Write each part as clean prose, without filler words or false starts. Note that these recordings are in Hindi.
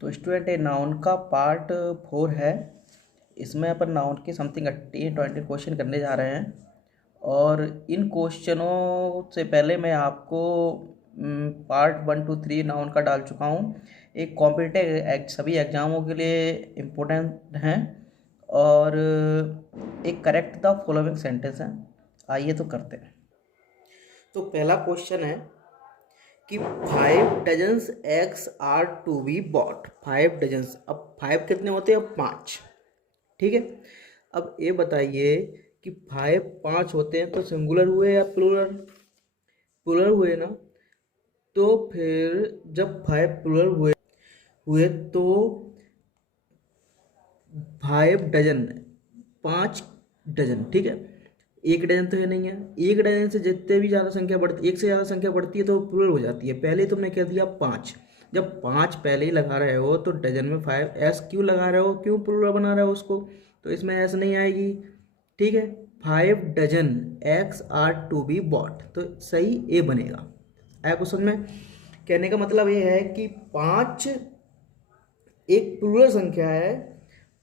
तो स्टूडेंट ये नाउन का पार्ट 4 है। इसमें अपन नाउन के समथिंग 18-20 क्वेश्चन करने जा रहे हैं। और इन क्वेश्चनों से पहले मैं आपको पार्ट 1 2 3 नाउन का डाल चुका हूँ। एक कॉम्पिटिटिव सभी एग्जामों के लिए इम्पोर्टेंट हैं। और एक करेक्ट द फॉलोइंग सेंटेंस है। आइए तो करते हैं। तो पहला क्वेश्चन है कि 5 dozens eggs are to be bought. 5 dozens, अब 5 कितने होते हैं? 5। ठीक है। अब ये बताइए कि 5 होते हैं तो सिंगुलर हुए या प्लूरल? प्लूरल हुए ना। तो फिर जब 5 प्लूरल हुए तो 5 डजन, 5 डजन। ठीक है। एक डजन तो है नहीं है। एक डजन से जितने भी ज़्यादा संख्या बढ़ती, एक से ज़्यादा संख्या बढ़ती है तो प्लूरल हो जाती है। पहले ही तुमने कह दिया 5। जब 5 पहले ही लगा रहे हो तो डजन में 5 एस क्यों लगा रहे हो? क्यों प्लूरल बना रहे हो उसको? तो इसमें एस नहीं आएगी। ठीक है। 5 dozen eggs are to be bought, तो सही ए बनेगा। आया क्वेश्चन में? कहने का मतलब ये है कि 5 एक प्लूरल संख्या है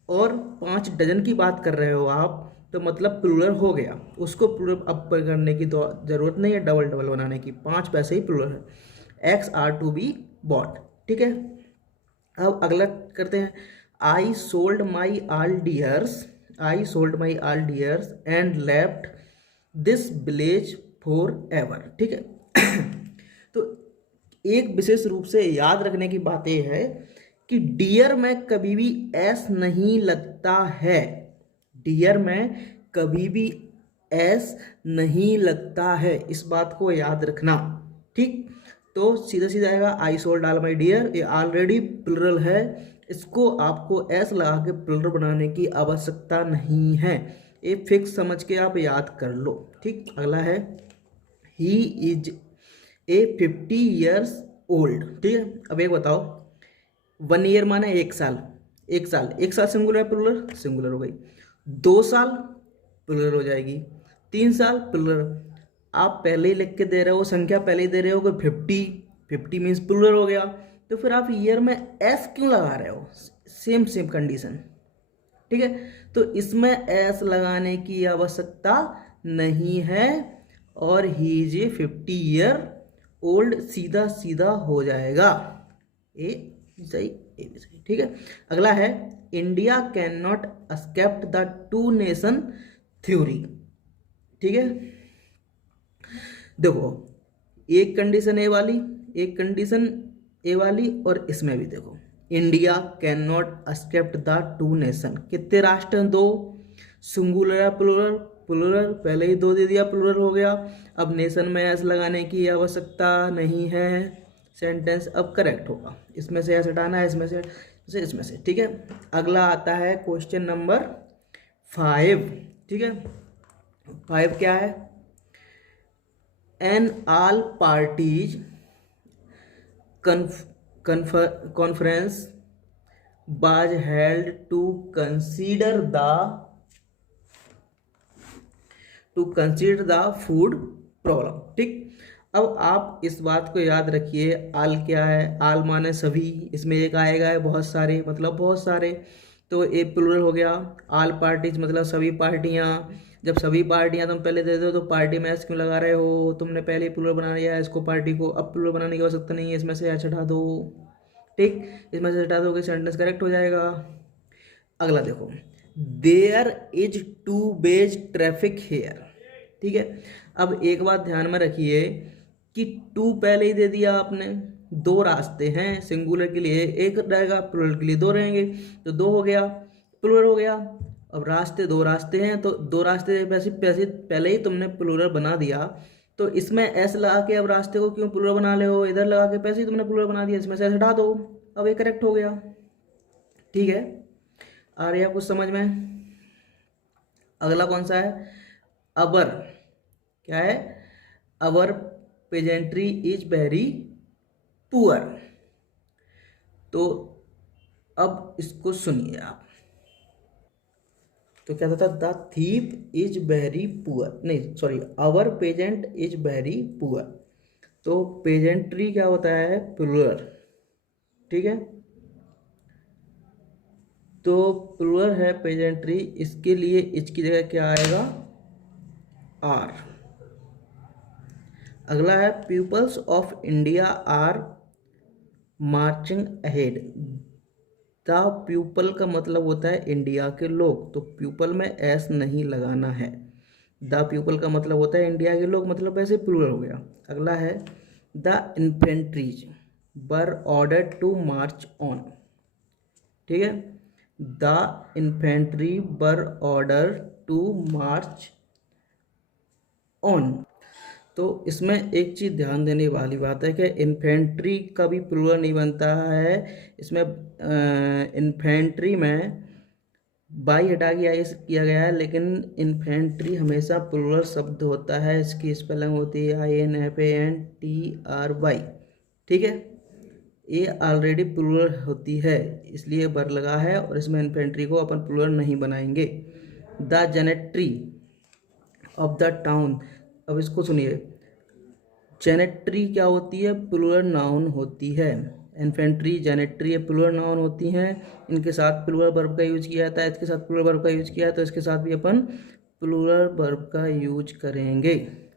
और 5 डजन की बात कर रहे हो आप, तो मतलब प्लूरल हो गया। उसको प्लूरल अप करने की तो जरूरत नहीं है, डबल डबल बनाने की। 5 वैसे ही प्लूरल है। Eggs are to be bought. ठीक है। अब अगला करते हैं। I sold my all deers, I sold my all deers and left this village forever. ठीक है। तो एक विशेष रूप से याद रखने की बात यह है कि डियर में कभी भी एस नहीं लगता है। डियर में कभी भी एस नहीं लगता है, इस बात को याद रखना। ठीक। तो सीधा सीधा आएगा I sold all my deer. ये ऑलरेडी प्लुरल है, इसको आपको एस लगा के प्लुरल बनाने की आवश्यकता नहीं है। ये फिक्स समझ के आप याद कर लो। ठीक। अगला है he is a 50 years old. ठीक है। अब एक बताओ, 1 ईयर माने 1 साल। 1 साल, 1 साल सिंगुलर है प्लुरल? सिंगुलर हो गई। 2 साल प्लुरल हो जाएगी। 3 साल प्लुरल। आप पहले ही लिख के दे रहे हो, संख्या पहले ही दे रहे हो कि 50, 50 मीन्स प्लुरल हो गया। तो फिर आप ईयर में एस क्यों लगा रहे हो? Same same condition. ठीक है। तो इसमें एस लगाने की आवश्यकता नहीं है और he is a 50 year old सीधा सीधा हो जाएगा। ए सही, ए भी सही। ठीक है। अगला है India can not escape the two nation theory. ठीक है। देखो, एक कंडीशन ए वाली, एक कंडीशन ए वाली, और इसमें भी देखो India can not escape the two nation. कितने राष्ट्र हैं? 2। सिंगुलर या प्लुरल? प्लुरल। पहले ही 2 दे दिया, प्लुरल हो गया। अब नेशन में एस लगाने की आवश्यकता नहीं है। सेंटेंस अब करेक्ट होगा। इसमें से एस हटाना है, इसमें से इसमें से। ठीक है। अगला आता है क्वेश्चन नंबर 5। ठीक है। 5 क्या है? An all parties conference was held to consider the food problem। ठीक। अब आप इस बात को याद रखिए, आल क्या है? आल माने सभी। इसमें एक आएगा है बहुत सारे, मतलब बहुत सारे, तो ए प्लुरल हो गया। आल पार्टीज मतलब सभी पार्टियां। जब सभी पार्टियां तुम पहले दे दो तो पार्टी में एस क्यों लगा रहे हो? तुमने पहले ही प्लुरल बना लिया है इसको, पार्टी को। अब प्लुरल बनाने की आवश्यकता नहीं है, इसमें से एच हटा दो। ठीक। इसमें से हटा दोगे, सेंटेंस करेक्ट हो जाएगा। अगला देखो, there is two ways traffic here. ठीक है। अब एक बात ध्यान में रखिए कि टू पहले ही दे दिया आपने। 2 रास्ते हैं, सिंगुलर के लिए 1 रहेगा, प्लुरल के लिए 2 रहेंगे, तो 2 हो गया, प्लुरल हो गया। अब रास्ते 2 रास्ते हैं, तो 2 रास्ते पैसे पैसे पहले ही तुमने प्लुरल बना दिया, तो इसमें एस लगा के अब रास्ते को क्यों प्लुरल बना ले हो? इधर लगा के पैसे ही तुमने प्लुरल बना दिया, इसमें से एस हटा दो। अब ये करेक्ट हो गया। ठीक है। आ रही है कुछ समझ में? अगला कौन सा है? अबर। क्या है? Our peasantry is very poor. तो अब इसको सुनिए आप। तो क्या था? The thief is very poor, नहीं sorry, our peasant is very poor. तो पेजेंट्री क्या होता है? प्लुरल। ठीक है। तो प्लूरल है पेजेंट्री, इसके लिए इच की जगह क्या आएगा, आर। अगला है peoples of India are marching ahead. The people का मतलब होता है इंडिया के लोग, तो पीपल में एस नहीं लगाना है। द पीपल का मतलब होता है इंडिया के लोग, मतलब ऐसे प्लूरल हो गया। अगला है the infantries were order to march on. ठीक है, the infantry were order to march on. तो इसमें एक चीज़ ध्यान देने वाली बात है कि इन्फेंट्री का भी प्लूरल नहीं बनता है। इसमें इन्फेंट्री में बाई हटा के आई किया गया है, लेकिन इन्फेंट्री हमेशा प्लूरल शब्द होता है। इसकी स्पेलिंग होती है INFANTRY। ठीक है, ये ऑलरेडी प्लूरल होती है, इसलिए बर लगा है, और इसमें इन्फेंट्री को अपन प्लूरल नहीं बनाएंगे। द जेनेट्री ऑफ द टाउन, अब इसको सुनिए, जेनेट्री क्या होती है, प्लूरल नाउन होती है। इन्फेंट्री जेनेट्री प्लूरल नाउन होती हैं, इनके साथ प्लूरल वर्ब का यूज किया जाता है, इसके साथ प्लूरल वर्ब का यूज किया है, तो इसके साथ भी अपन प्लूरल वर्ब का यूज करेंगे।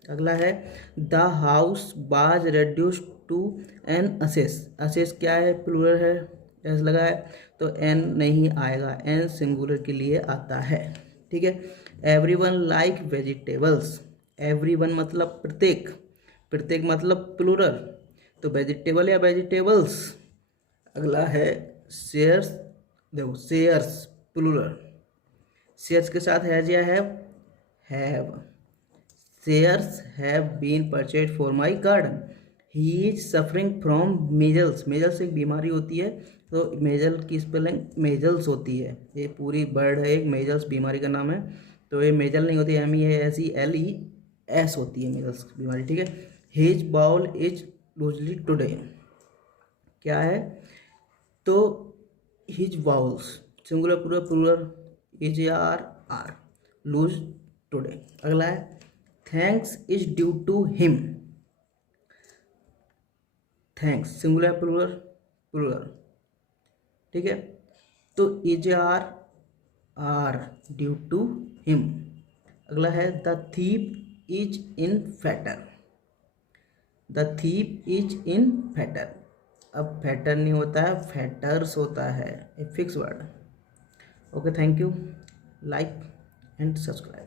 अगला है the house was reduced to an asses. Asses क्या है, प्लूरल है, एस लगा है, तो एन नहीं आएगा, एन सिंगुलर के लिए आता है। ठीक है, एवरीवन लाइक वेजिटेबल्स। एवरीवन मतलब प्रत्येक, प्रत्येक मतलब प्लूरल, तो वेजिटेबल या वेजिटेबल्स। अगला है शेयर्स, देखो शेयर्स प्लूरल, शेयर्स के साथ है या have. Shares have been purchase for my garden. He is suffering from measles. Measles एक बीमारी होती है, तो मेजल की स्पेलिंग मेजल्स होती है, ये पूरी वर्ड है एक, मेजल्स बीमारी का नाम है, तो ये मेजल नहीं होती, MEASELES होती है मेजल्स बीमारी। ठीक है, his bowel is loosely today, क्या है, तो his bowels singular plural, plural is are loose today. अगला है thanks is due to him. Thanks singular plural, plural. ठीक है, तो is are due to him. अगला है the thief is in fetter. The thief is in fetter, अब फैटर नहीं होता है, फैटर्स होता है, a fix word. Okay, thank you, like and subscribe.